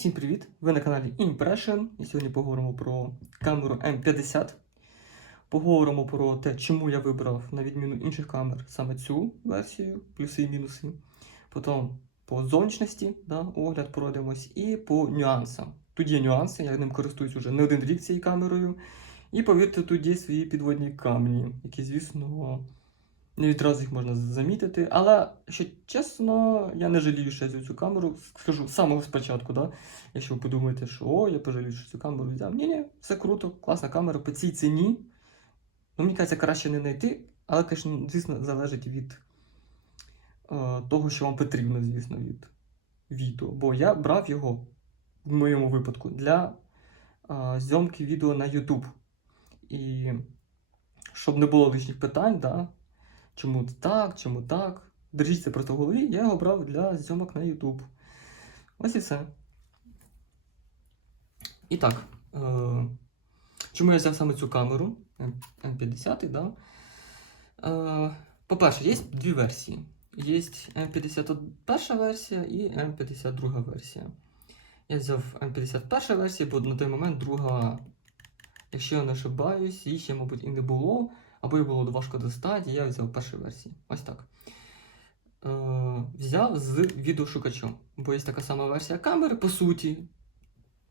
Всім привіт! Ви на каналі Impression. І сьогодні поговоримо про камеру М50. Поговоримо про те, чому я вибрав, на відміну інших камер, саме цю версію, плюси і мінуси. Потім по зовнішності, да, огляд пройдемось, і по нюансам. Тут є нюанси, я ним користуюсь уже не один рік цією камерою. І повірте, тут є свої підводні камні, які, звісно, не відразу їх можна замітити. Але, якщо чесно, я не жалію, що я цю камеру. Скажу з самого спочатку, да? якщо ви подумаєте, що о, я пожалію, що цю камеру взяв. Ні, ні, все круто, класна камера по цій ціні. Ну, мені кажеться, краще не знайти, але, звісно, залежить від е, того, що вам потрібно, звісно, від відео. Бо я брав його в моєму випадку для е, зйомки відео на YouTube. І щоб не було лишніх питань, да, чому так, чому так. Держіть це просто в голові, я його брав для зйомок на YouTube. Ось і все. І так, е, чому я взяв саме цю камеру М50, да? Е, по-перше, є дві версії. Є М51 версія і М52 версія. Я взяв М51 версію, бо на той момент друга, якщо я не ошибаюсь, її ще, мабуть, і не було, або її було важко достати, я взяв першу версію. Ось так. Е, взяв з відеошукачом, бо є така сама версія камери, по суті.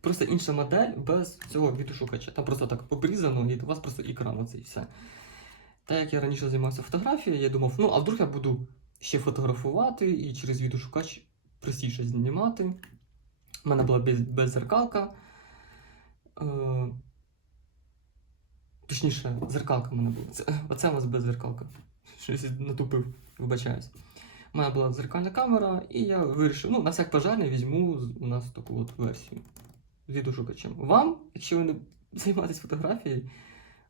Просто інша модель без цього відеошукача. Там просто так обрізано, і у вас просто екран оцей і все. Так як я раніше займався фотографією, я думав, ну а вдруг я буду ще фотографувати і через відеошукач простіше знімати. У мене була без, беззеркалка. Е, точніше, зеркалка в мене була. Це, оце у вас беззеркалка. Щось натупив, вибачаюсь. У мене була зеркальна камера, і я вирішив, ну, на всяк пожарний візьму у нас таку от версію з відеошукачем. Вам, якщо ви не займаєтесь фотографією,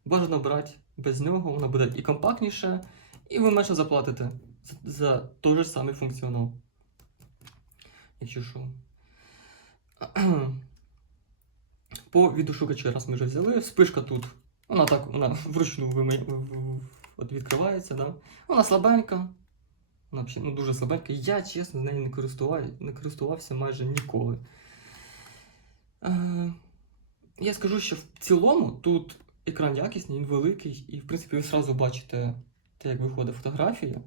бажано брати без нього, воно буде і компактніше, і ви менше заплатите за, той же самий функціонал. Якщо що. По відеошукачу, раз ми вже взяли, спишка тут. Вона так, вона вручну відкривається, да? Вона слабенька. Вона ну, дуже слабенька. Я, чесно, з нею не, не користувався майже ніколи. Е, я скажу, що в цілому тут екран якісний, він великий, і в принципі ви одразу бачите те, як виходить фотографія.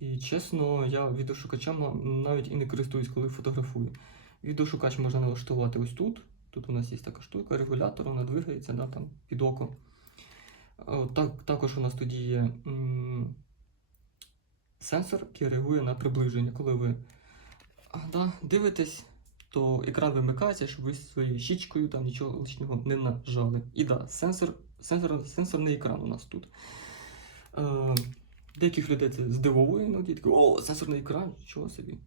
І чесно, я відеошукачем навіть і не користуюсь, коли фотографую. Відеошукач можна налаштувати ось тут. Тут у нас є така штука, регулятор, вона двигається да, там, під око. Е, Так, також у нас тоді є м, сенсор, який реагує на приближення. Коли ви да, дивитесь, то екран вимикається, щоб ви своєю щічкою там нічого лишнього не нажали. І да, сенсор, сенсор, сенсорний екран у нас тут. Е, деяких людей це здивовує, ну, такі, о, сенсорний екран, чого собі.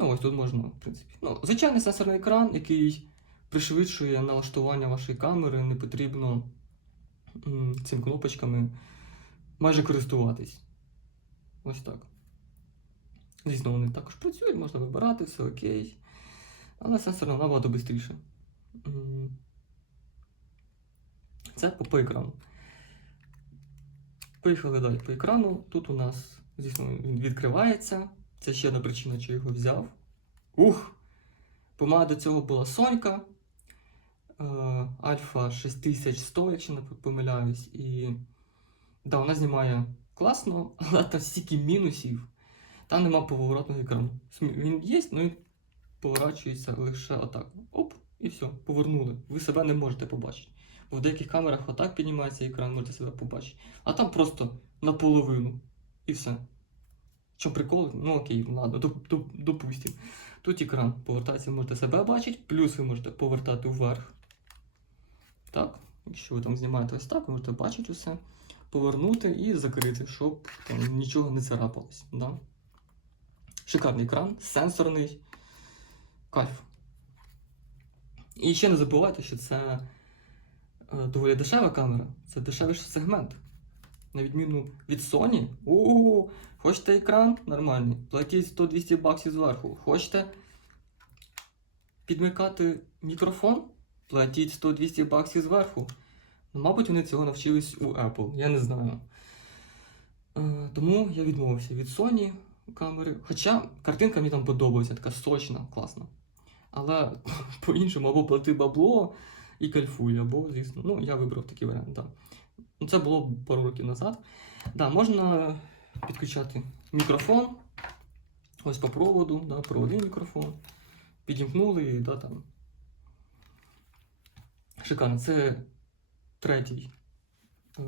Ну, ось тут можна, в принципі. Ну, звичайний сенсорний екран, який пришвидшує налаштування вашої камери, не потрібно цим кнопочками майже користуватись. Ось так. Звісно, вони також працюють, можна вибирати, все окей. Але сенсор набагато швидше. Це по екрану. Поїхали далі по екрану. Тут у нас, звісно, він відкривається. Це ще одна причина, що його взяв. Ух! Помада цього була Сонька. Е, Альфа 6100, якщо не помиляюсь. І да, вона знімає класно, але там стільки мінусів. Там нема поворотного екрану. Він є, ну і поворачується лише отак. Оп, і все, повернули. Ви себе не можете побачити. Бо в деяких камерах отак піднімається екран, можете себе побачити. А там просто наполовину. І все. Що прикол? Ну окей, ладно, доп, доп, допустим. Тут екран повертається, можете себе бачити, плюс ви можете повертати вверх. Так, якщо ви там знімаєте ось так, ви можете бачити усе, повернути і закрити, щоб там нічого не царапалось. Да? Шикарний екран, сенсорний. Кайф. І ще не забувайте, що це е, доволі дешева камера, це дешевий сегмент. На відміну від Sony. О, хочете екран? Нормальний. Платіть 100-200 баксів зверху. Хочете підмикати мікрофон? Платіть 100-200 баксів зверху. Ну, мабуть, вони цього навчились у Apple, я не знаю. Е, тому я відмовився від Sony камери. Хоча картинка мені там подобається, така сочна, класна. Але по-іншому або плати бабло і кайфуй, або, звісно, ну, я вибрав такий варіант. Да. Ну, Це було пару років назад. Да, можна підключати мікрофон. Ось по проводу, да, проводний мікрофон. Підімкнули і да, там. Шикарно. Це третій е,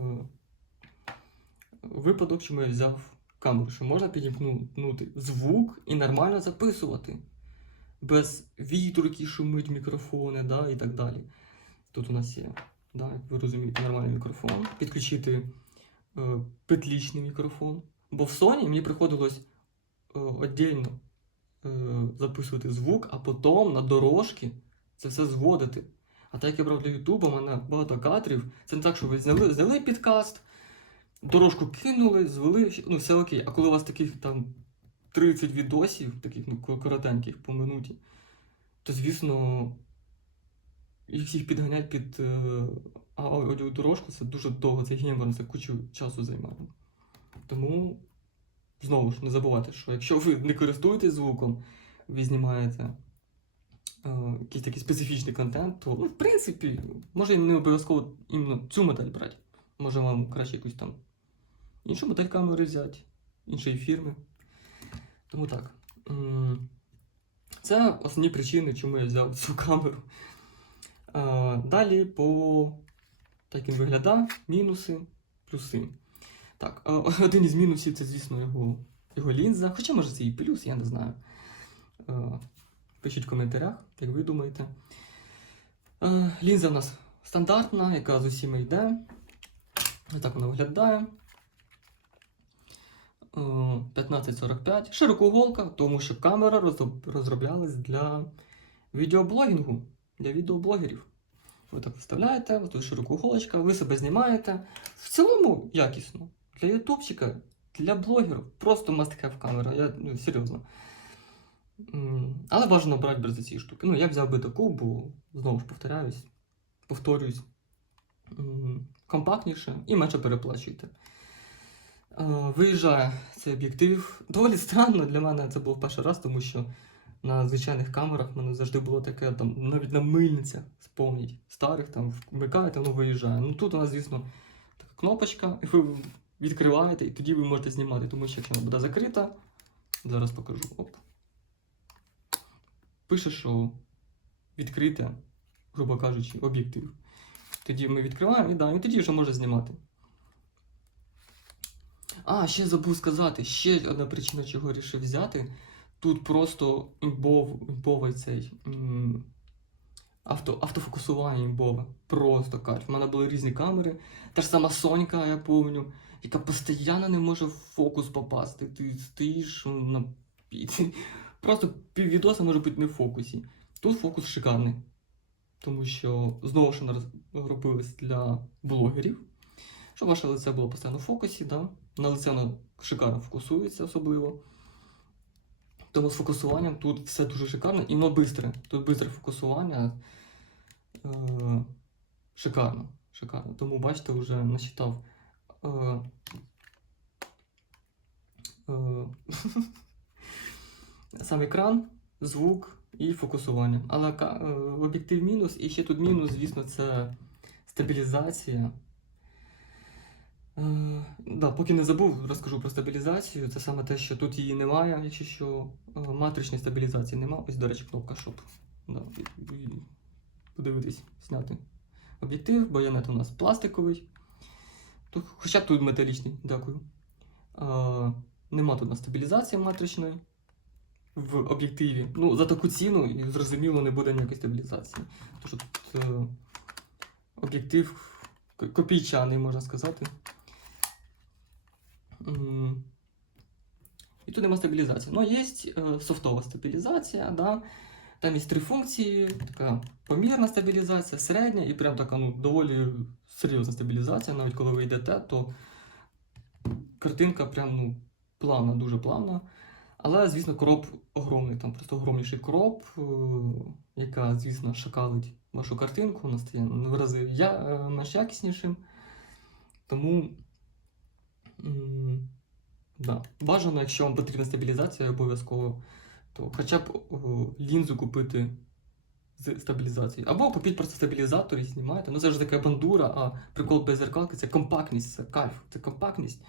випадок, чому я взяв камеру, що можна підімкнути звук і нормально записувати. Без вітру, який шумить мікрофони, да, і так далі. Тут у нас є, да, як ви розумієте, нормальний мікрофон. Підключити е, петлічний мікрофон. Бо в Sony мені приходилось е, віддільно е, записувати звук, а потім на дорожки це все зводити. А так як я брав для Ютуба, у мене багато кадрів. Це не так, що ви зняли, зняли підкаст, дорожку кинули, звели, ну все окей. А коли у вас таких там 30 відосів, таких ну, коротеньких по минуті, то звісно, їх всіх підганять під е, аудіодорожку, це дуже довго, це геморно, це кучу часу займає. Тому знову ж не забувайте, що якщо ви не користуєтесь звуком, ви знімаєте якийсь такий специфічний контент, то ну, в принципі, може не обов'язково іменно цю модель брати. Може вам краще якусь там іншу модель камери взяти, іншої фірми. Тому так. Це основні причини, чому я взяв цю камеру. Е, Далі по так він виглядає, мінуси, плюси. Так, е, один із мінусів це, звісно, його, його лінза. Хоча, може, це і плюс, я не знаю. Е, Пишіть в коментарях, як ви думаєте. Е, Лінза в нас стандартна, яка з усіма йде. Так вона виглядає. Е, 1545. Широкоголка, тому що камера розроблялась для відеоблогінгу, для відеоблогерів. Ви так виставляєте, ось тут широкоголочка, ви себе знімаєте. В цілому якісно. Для ютубчика, для блогерів. Просто must have камера, я ну, серйозно. Але бажано брати без цієї штуки. Ну, я взяв би таку, бо знову ж повторяюсь, повторююсь. М, Компактніше і менше переплачуєте. Е, Виїжджає цей об'єктив. Доволі странно для мене це було перший раз, тому що на звичайних камерах в мене завжди було таке, там, навіть на мильницях сповніть. Старих там вмикаєте, воно виїжджає. Ну тут у нас, звісно, така кнопочка, і ви відкриваєте, і тоді ви можете знімати, тому що якщо вона буде закрита, зараз покажу. Оп. Пише, що відкрите, грубо кажучи, об'єктив. Тоді ми відкриваємо і да, і тоді вже може знімати. А, ще забув сказати, ще одна причина, чого вирішив взяти. Тут просто імбов, імбовий цей авто, автофокусування імбове. Просто кайф. У мене були різні камери. Та ж сама Сонька, я пам'ятаю, яка постійно не може в фокус попасти. Ти стоїш на пі- Просто піввідоса може бути не в фокусі. Тут фокус шикарний. Тому що знову ж вона робилась для блогерів. Щоб ваше лице було постійно в фокусі, да? на лице воно шикарно фокусується особливо. Тому з фокусуванням тут все дуже шикарно і воно бистре. Тут бистре фокусування. Е- шикарно. Шикарно. Тому бачите, вже насчитав. Е- е- сам екран, звук і фокусування. Але е, об'єктив мінус, і ще тут мінус, звісно, це стабілізація. Е, да, поки не забув, розкажу про стабілізацію. Це саме те, що тут її немає, якщо що е, матричної стабілізації немає. Ось, до речі, кнопка, щоб да, подивитись, зняти об'єктив. Байонет у нас пластиковий. Хоча б тут металічний, дякую. Нема тут на стабілізації матричної в об'єктиві. Ну, за таку ціну і зрозуміло не буде ніякої стабілізації. Що тут е, об'єктив копійчаний, можна сказати. І тут нема стабілізації. Ну, є е, софтова стабілізація, да? там є три функції: така помірна стабілізація, середня і прям така ну, доволі серйозна стабілізація. Навіть коли ви йдете, то картинка прям ну, плавна, дуже плавна. Але, звісно, кроп огромний, там просто огромніший кроп, е, яка, звісно, шакалить вашу картинку, вона стає в рази я, е, менш якіснішим. Тому да. бажано, якщо вам потрібна стабілізація обов'язково, то хоча б лінзу купити з стабілізацією. Або купіть просто стабілізатор і знімайте. Ну це ж така бандура, а прикол без зеркалки це компактність, це кайф, це компактність.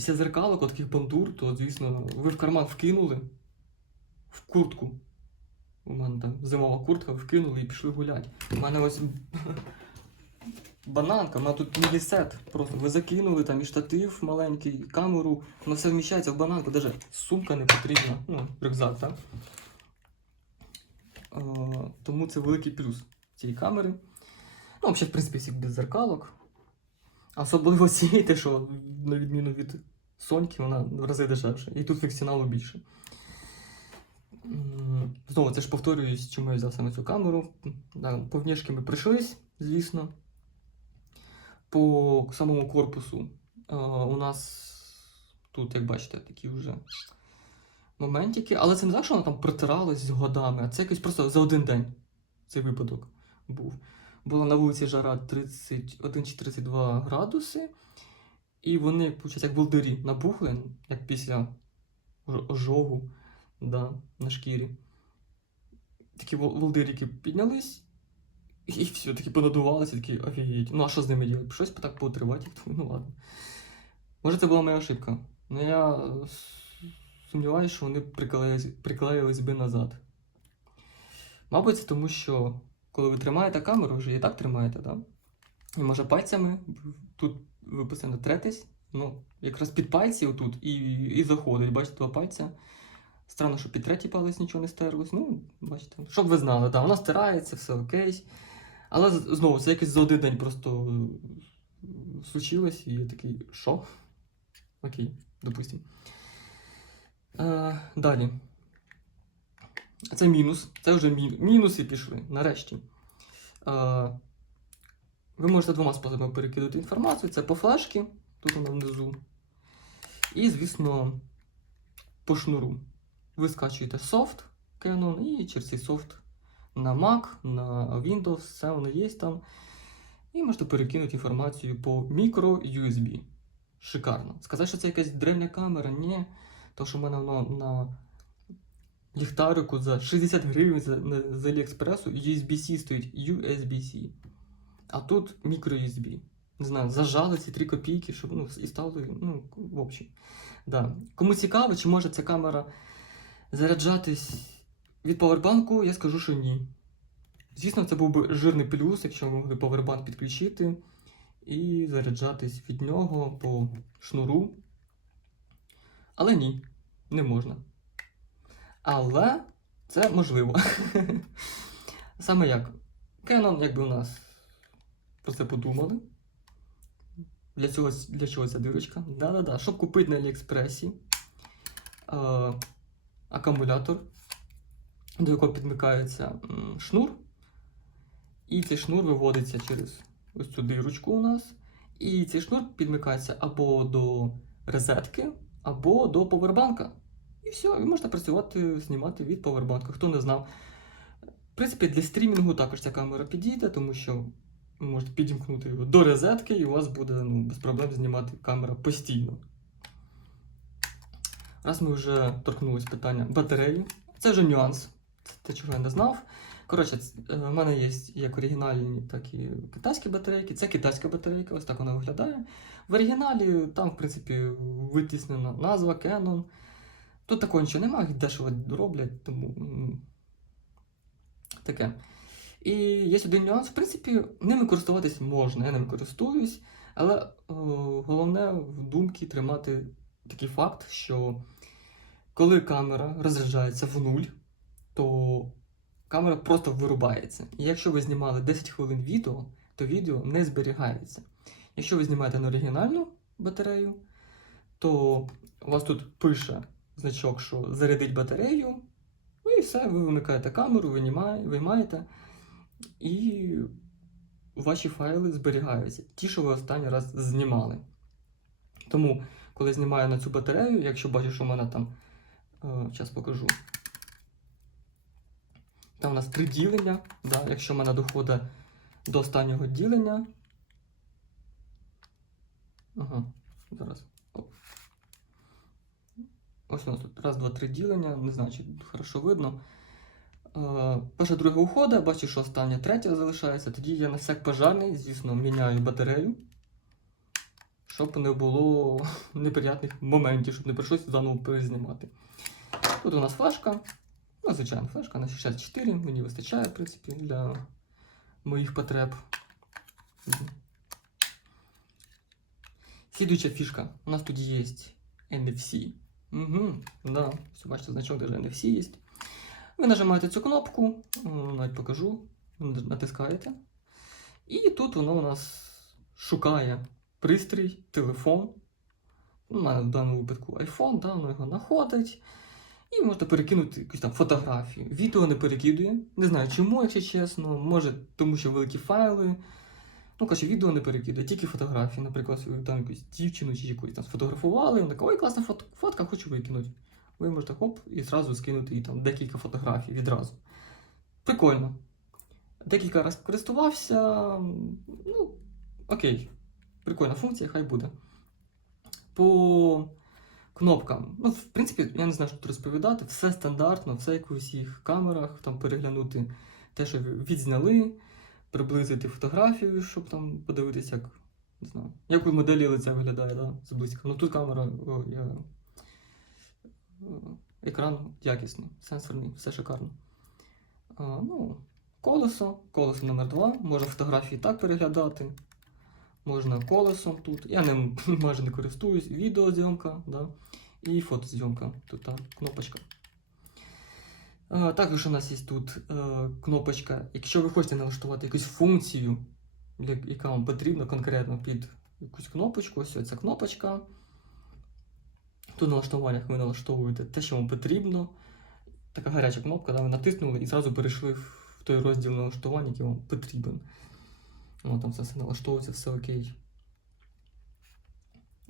Після зеркалок, таких бандур, то, звісно, ви в карман вкинули в куртку. У мене там зимова куртка, вкинули і пішли гуляти. У мене ось бананка, у мене тут мілісет. Просто ви закинули там і штатив маленький, і камеру, воно все вміщається в бананку, навіть сумка не потрібна, ну, рюкзак, так? Е, тому це великий плюс цієї камери. Ну, взагалі, в принципі, всіх без зеркалок. Особливо цієї, те, що на відміну від Соньки, вона в рази дешевше. І тут функціоналу більше. Знову, це ж повторююсь, чому я взяв саме цю камеру. Да, по внешки ми прийшлись, звісно. По самому корпусу е, у нас тут, як бачите, такі вже моментики. Але це не так, що воно там протиралось з годами, а це якось просто за один день цей випадок був. Була на вулиці жара 31 чи 32 градуси, і вони, виходить, як волдирі набухли, як після ожогу да, на шкірі. Такі вол- волдирики піднялись, і все, такі понадувалися, такі офігеть. Ну а що з ними робити? Щось так поотривати, їх, ну ладно. Може, це була моя ошибка. Ну я сумніваюся, що вони приклеїлись, приклеїлись би назад. Мабуть, це тому, що коли ви тримаєте камеру, вже і так тримаєте, да? І може пальцями тут ви постійно третесь, ну, якраз під пальці отут і, і заходить, бачите, два пальця. Странно, що під третій палець нічого не стерлось. Ну, бачите, щоб ви знали, да, вона стирається, все окей. Але знову, це якось за один день просто случилось, і я такий, що? Окей, допустимо. Е, далі. Це мінус. Це вже мі... мінуси пішли, нарешті. Е, ви можете двома способами перекидати інформацію. Це по флешці, тут вона внизу. І, звісно, по шнуру. Ви скачуєте софт Canon і через цей софт на Mac, на Windows, все воно є там. І можете перекинути інформацію по мікро USB. Шикарно. Сказати, що це якась древня камера, ні. То, що в мене воно на ліхтарику за 60 гривень з Аліекспресу USB-C стоїть USB-C. А тут мікро USB. Не знаю, зажали ці 3 копійки, щоб ну, і стали, ну, в общем. Да. Кому цікаво, чи може ця камера заряджатись від павербанку, я скажу, що ні. Звісно, це був би жирний плюс, якщо ви могли павербанк підключити і заряджатись від нього по шнуру. Але ні, не можна. Але це можливо. Саме як? Canon, якби у нас про це подумали. Для цього для чого ця дирочка? Да-да-да. Щоб купити на Аліекспресі е, акумулятор, до якого підмикається м, шнур. І цей шнур виводиться через ось цю дирочку у нас. І цей шнур підмикається або до розетки, або до повербанка. І все, ви можете працювати, знімати від повербанка. Хто не знав. В принципі, для стрімінгу також ця камера підійде, тому що можете підімкнути його до розетки, і у вас буде ну, без проблем знімати камера постійно. Раз ми вже торкнулись питання батареї, це вже нюанс. Те, чого я не знав. Коротше, е, в мене є як оригінальні, так і китайські батарейки. Це китайська батарейка, ось так вона виглядає. В оригіналі там, в принципі, витіснена назва Canon. Тут такого нічого немає, дешево роблять, тому таке. І є один нюанс, в принципі, ними користуватись можна, я ними користуюсь, але е, головне в думці тримати такий факт, що коли камера розряджається в нуль, то камера просто вирубається. І якщо ви знімали 10 хвилин відео, то відео не зберігається. Якщо ви знімаєте на оригінальну батарею, то у вас тут пише значок, що зарядить батарею, ну і все, ви вимикаєте камеру, виймаєте, і ваші файли зберігаються. Ті, що ви останній раз знімали. Тому, коли знімаю на цю батарею, якщо бачу, що в мене там, зараз покажу. Там у нас три ділення. Да? Якщо в мене доходить до останнього ділення. Ага, зараз. Оп. Ось у нас тут раз, два, три ділення. Не знаю, чи хорошо видно. Е, Перша, друга уходить, бачу, що остання третя залишається. Тоді я на всяк пожарний, звісно, міняю батарею, щоб не було неприятних моментів, щоб не прийшлося заново перезнімати. Тут у нас флешка. Ну, звичайно, флешка на 64, мені вистачає, в принципі, для моїх потреб. Слідуюча фішка. У нас тут є NFC. Угу, да, все, бачите, значок даже NFC є. Ви нажимаєте цю кнопку, навіть покажу, натискаєте. І тут воно у нас шукає пристрій, телефон. У в даному випадку iPhone, да, воно його знаходить. І можете перекинути якусь там фотографію. Відео не перекидує. Не знаю чому, якщо чесно. Може, тому що великі файли. Ну, каже, відео не перекидує, тільки фотографії. Наприклад, ви там якусь дівчину чи якусь там сфотографували, вона така, ой, класна фотка, хочу викинути. Ви можете хоп і зразу скинути їй там декілька фотографій відразу. Прикольно. Декілька разів користувався. Ну, окей. Прикольна функція, хай буде. По кнопкам. Ну, в принципі, я не знаю, що тут розповідати. Все стандартно, все як у всіх камерах, там переглянути те, що відзняли, приблизити фотографію, щоб там подивитися, як, не знаю, як у моделі лице виглядає, да, зблизька. Ну тут камера, о, я, екран якісний, сенсорний, все шикарно. А, ну, колесо, колесо номер 2 можна фотографії так переглядати. Можна колесом тут. Я ним майже не користуюсь. Відеозйомка, да, і фотозйомка. Тут та кнопочка. А, також у нас є тут е, кнопочка. Якщо ви хочете налаштувати якусь функцію, яка вам потрібна конкретно під якусь кнопочку, ось ця кнопочка. Тут в налаштуваннях ви налаштовуєте те, що вам потрібно. Така гаряча кнопка, да, ви натиснули і зразу перейшли в той розділ налаштувань, який вам потрібен. О, там все, все налаштовується, все окей.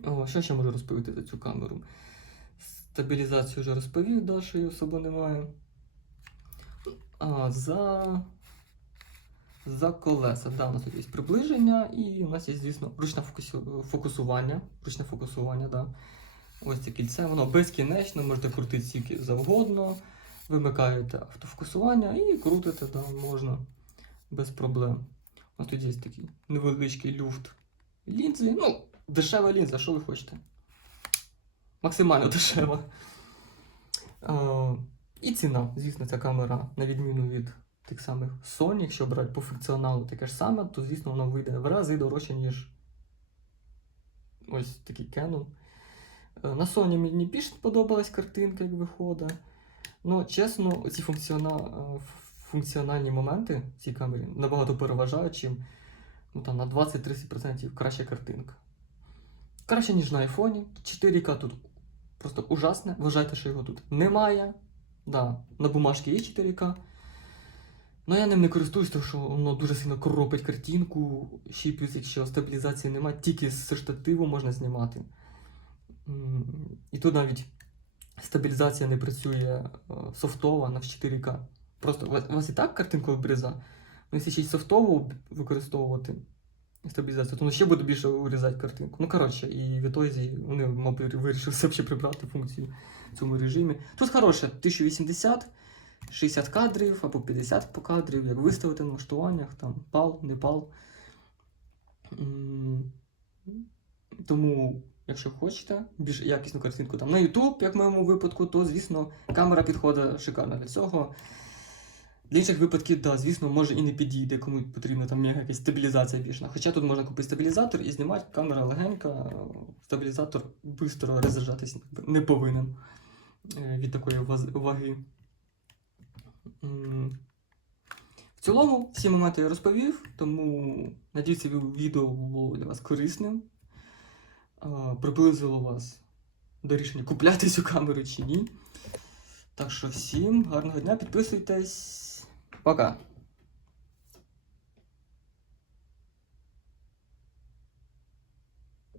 О, що ще можу розповісти за цю камеру? Стабілізацію вже розповів, да, що її особо немає. А, за... за колеса. Да, у нас тут є приближення, і у нас є, звісно, ручне фокусування. Ручне фокусування, да. Ось це кільце, воно безкінечно, можете крутити скільки завгодно. Вимикаєте автофокусування і крутите, да, можна без проблем. Нас тут є такий невеличкий люфт лінзи. Ну, дешева лінза, що ви хочете? Максимально дешева. А, і ціна. Звісно, ця камера, на відміну від тих самих Sony, якщо брати по функціоналу таке ж саме, то звісно воно вийде в рази дорожче, ніж ось такий Canon. Е, На Sony мені більш сподобалась картинка, як виходить. Ну, чесно, ці функціона... е, функціональні моменти в цій камері набагато переважають, чим ну, там, на 20-30% краща картинка. Краще, ніж на айфоні. 4К тут просто ужасне. Вважайте, що його тут немає. Да, на бумажці є 4К. Ну я ним не користуюсь, тому що воно дуже сильно кропить картинку. Ще й плюс, якщо стабілізації немає, тільки з штативу можна знімати. І тут навіть стабілізація не працює е, софтова на 4К. Просто у вас, і так картинка обріза. Ну, якщо ще й софтово використовувати стабілізацію, то воно ще буде більше урізати картинку. Ну, коротше, і в ітозі вони, мабуть, вирішили все прибрати функцію в цьому режимі. Тут хороше 1080, 60 кадрів або 50 по кадрів, як виставити на налаштуваннях, там пал, не пал. Тому, якщо хочете більш якісну картинку там на YouTube, як в моєму випадку, то звісно камера підходить шикарно для цього. Для інших випадків, да, звісно, може і не підійде, кому потрібна там якась стабілізація більшна. Хоча тут можна купити стабілізатор і знімати, камера легенька, стабілізатор швидко розряджатись не повинен е, від такої ваги. В цілому, всі моменти я розповів, тому надіюся, відео було для вас корисним. Приблизило вас до рішення купляти цю камеру чи ні. Так що всім гарного дня, підписуйтесь. Пока.